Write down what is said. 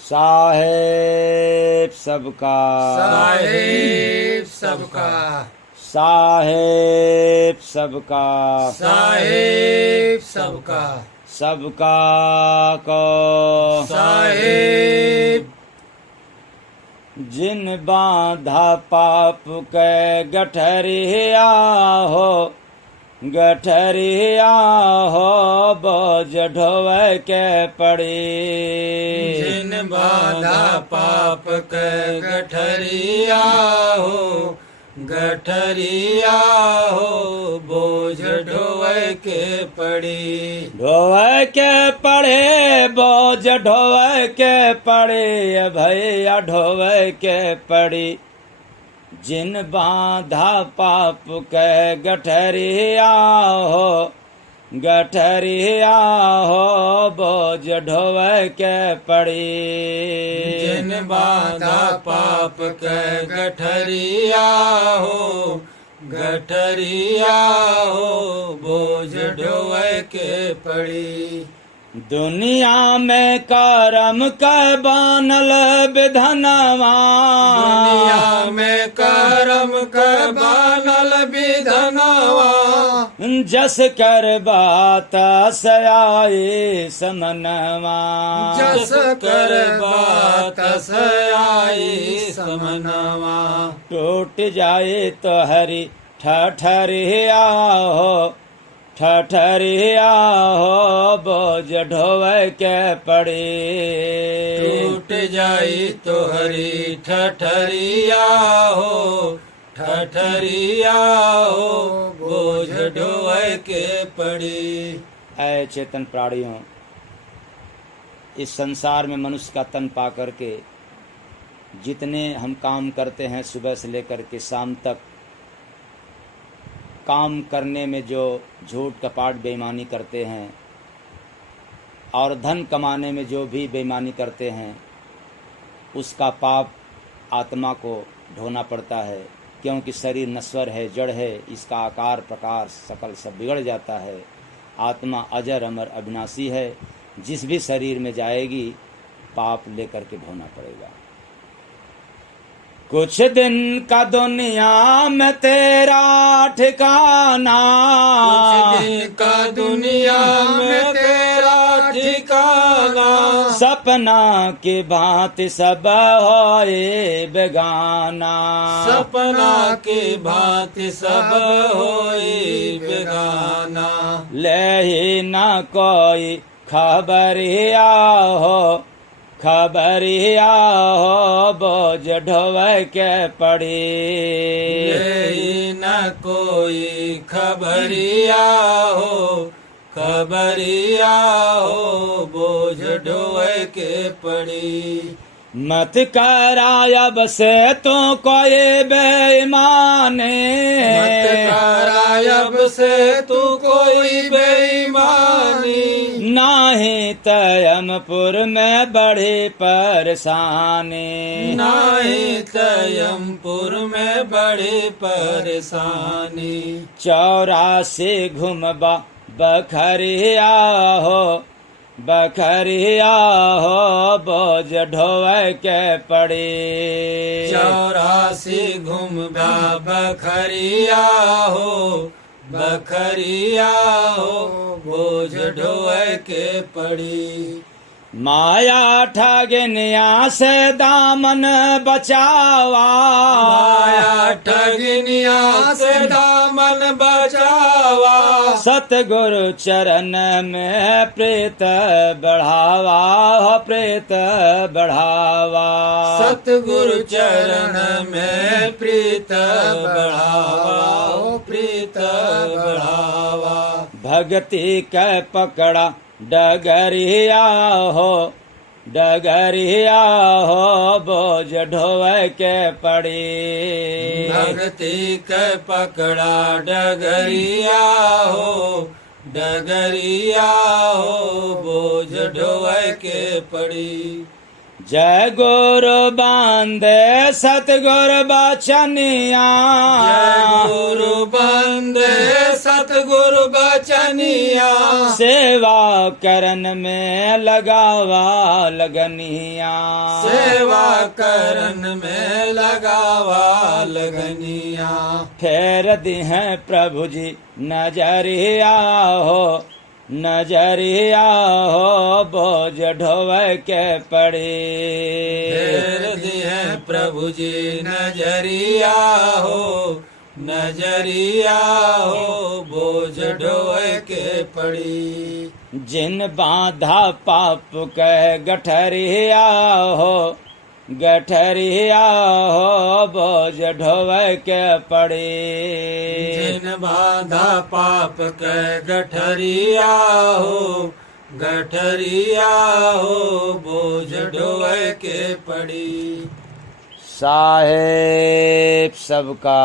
साहेब सबका, साहेब सबका, साहेब सबका, साहेब सबका, सबका को साहेब। जिन बांधा पाप के गठरिया हो, गठरिया हो बोझ ढोवे के पड़ी। जिन बाधा पाप के गठरिया हो, गठरिया हो बोझ ढोवे के पड़ी। ढोवे के पड़े बोझ ढोवे के पड़े भैया ढोवे के पड़ी। जिन बांधा पाप के गठरिया हो, गठरिया हो बोझ ढोवे के पड़ी। जिन बाधा पाप के गठरिया हो, गठरिया हो बोझ ढोवे के पड़ी। दुनिया में करम के बानल विधनवा, दुनिया में करम के बानल विधनवा। जस कर बात सयाई समनवा, जस कर बात सयाई समनवा। टूट जाए तो हरि ठठरिया हो, ठठरिया हो बोझ ढोवे के पड़ी। टूट जाई तो हरी ठठरिया हो, ठठरिया हो बोझ ढोवे के पड़ी। ऐ चेतन प्राणियों, इस संसार में मनुष्य का तन पा करके जितने हम काम करते हैं सुबह से लेकर के शाम तक, काम करने में जो झूठ कपाट बेईमानी करते हैं और धन कमाने में जो भी बेईमानी करते हैं, उसका पाप आत्मा को ढोना पड़ता है। क्योंकि शरीर नश्वर है, जड़ है, इसका आकार प्रकार सकल सब बिगड़ जाता है। आत्मा अजर अमर अविनाशी है, जिस भी शरीर में जाएगी पाप लेकर के ढोना पड़ेगा। कुछ दिन का दुनिया में तेरा ठिकाना, कुछ दिन का दुनिया में तेरा ठिकाना। सपना की भांति सब होए बेगाना, सपना की भांति सब होई बेगाना। ले ही न कोई खबरिया हो, खबरिया हो बोझ ढोवे के पड़ी। ले न कोई खबरिया हो, खबरिया हो बोझ ढोवे के पड़ी। मत करायब से तो कोई बेईमानी, मत करायब से तू कोई बेईमानी। नाही तयमपुर में बड़ी परेशानी, नाही तयमपुर में बड़ी परेशानी। 84 घुमबा बखरिया हो, बखरिया हो बोझ ढोवे के पड़ी। 84 घुमबा बखरिया हो, बखरिया हो बोझ ढोवे के पड़ी। माया ठगनिया से दामन बचावा, माया ठगनिया से दामन बचावा। सतगुरु चरण में प्रीत बढ़ावा हो, प्रीत बढ़ावा। सतगुरु चरण में प्रीत बढ़ावा हो, प्रीत बढ़ावा। भक्ति के पकड़ा डगरिया हो, डगरिया हो बोझ ढोवे के पड़ी। भक्ति के पकड़ा डगरिया हो, डगरिया हो बोझ ढोवे के पड़ी। जय गुरु बांधे सतगुरु बचनिया, जय गुरु बंदे सतगुरु बचनिया, सेवा करन में लगावा लगनिया, सेवा करन में लगावा लगनिया। फेर दी है प्रभु जी नजरिया हो, नजरिया हो बोझ ढोवे के पड़ी। फेर दिए प्रभु जी नजरिया हो, नजरिया हो बोझ ढोए के पड़ी। जिन बाधा पाप के गठरिया हो, गठरिया हो बोझ ढोवे के पड़ी। जिन बाधा पाप के गठरिया हो, गठरिया हो बोझ ढोए के पड़ी। साहेब सबका